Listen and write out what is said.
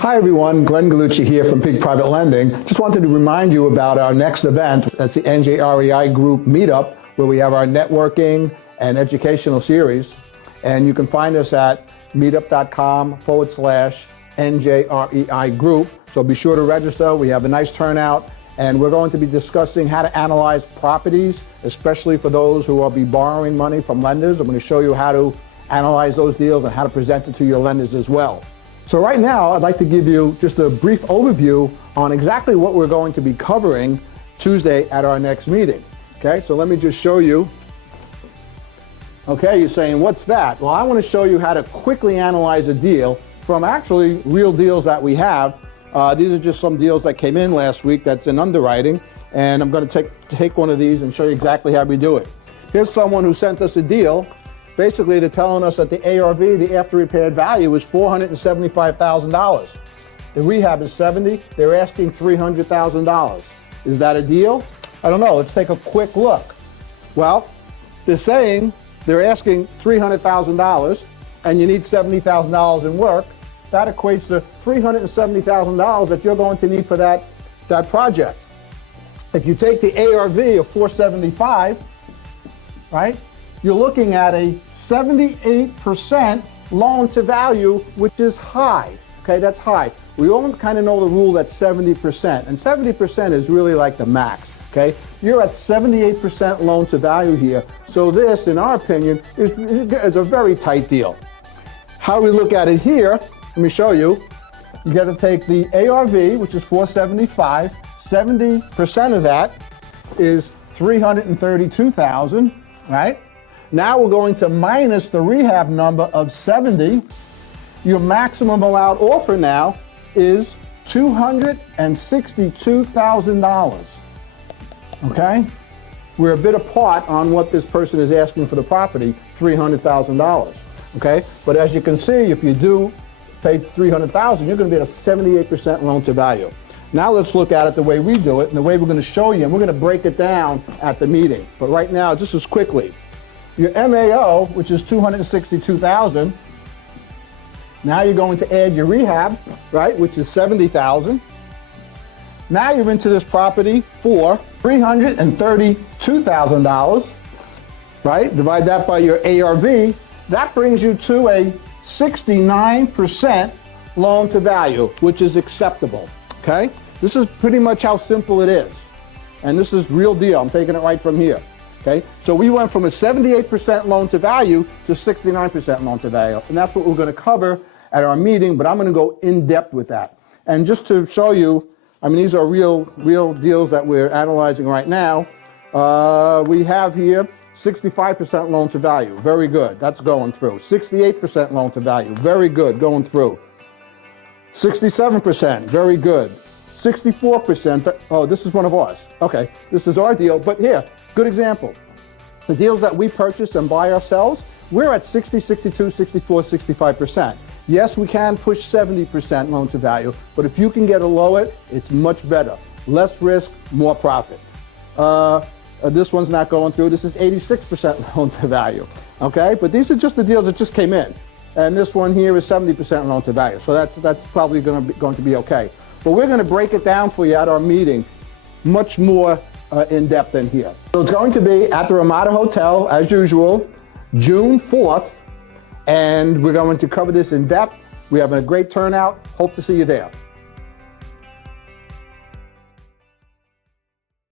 Hi everyone, Glen Gallucci here from Peak Private Lending. Just wanted to remind you about our next event. That's the NJREI Group Meetup, where we have our networking and educational series. And you can find us at meetup.com/NJREI Group. So be sure to register. We have a nice turnout. And we're going to be discussing how to analyze properties, especially for those who will be borrowing money from lenders. I'm going to show you how to analyze those deals and how to present it to your lenders as well. So right now, I'd like to give you just a brief overview on exactly what we're going to be covering Tuesday at our next meeting. Okay, so let me just show you. Okay, you're saying, what's that? Well, I want to show you how to quickly analyze a deal from actually real deals that we have. These are just some deals that came in last week that's in underwriting, and I'm going to take one of these and show you exactly how we do it. Here's someone who sent us a deal. Basically, they're telling us that the ARV, the after repaired value, is $475,000. The rehab is $70,000. They're asking $300,000. Is that a deal? I don't know. Let's take a quick look. Well, they're saying they're asking $300,000 and you need $70,000 in work. That equates to $370,000 that you're going to need for that project. If you take the ARV of $475,000, right, you're looking at a 78% loan to value, which is high. Okay, that's high. We all kind of know the rule that's 70%, and 70% is really like the max. Okay, you're at 78% loan to value here. So this, in our opinion, is a very tight deal. How we look at it here, let me show you. You got to take the ARV, which is $475,000. 70% of that is $332,000, right? Now we're going to minus the rehab number of $70,000. Your maximum allowed offer now is $262,000. Okay? We're a bit apart on what this person is asking for the property, $300,000. Okay? But as you can see, if you do pay $300,000, you're going to be at a 78% loan to value. Now let's look at it the way we do it and the way we're going to show you, and we're going to break it down at the meeting. But right now, just as quickly, your MAO, which is $262,000, now you're going to add your rehab, right, which is $70,000. Now you're into this property for $332,000, right? Divide that by your ARV. That brings you to a 69% loan to value, which is acceptable, okay? This is pretty much how simple it is. And this is real deal. I'm taking it right from here, okay? So we went from a 78% loan to value to 69% loan to value. And that's what we're going to cover at our meeting, but I'm going to go in depth with that. And just to show you, I mean, these are real deals that we're analyzing right now. We have here 65% loan to value, very good, that's going through. 68% loan to value, very good, going through. 67%, very good. 64%, oh, this is one of ours. Okay, this is our deal, but here, good example. The deals that we purchase and buy ourselves, we're at 60, 62, 64, 65%. Yes, we can push 70% loan to value, but if you can get below it, it's much better. Less risk, more profit. This one's not going through. This is 86% loan to value, okay? But these are just the deals that just came in. And this one here is 70% loan to value. So that's probably going to be okay. But we're going to break it down for you at our meeting, much more in depth than here. So it's going to be at the Ramada Hotel, as usual, June 4th. And we're going to cover this in depth. We have a great turnout. Hope to see you there.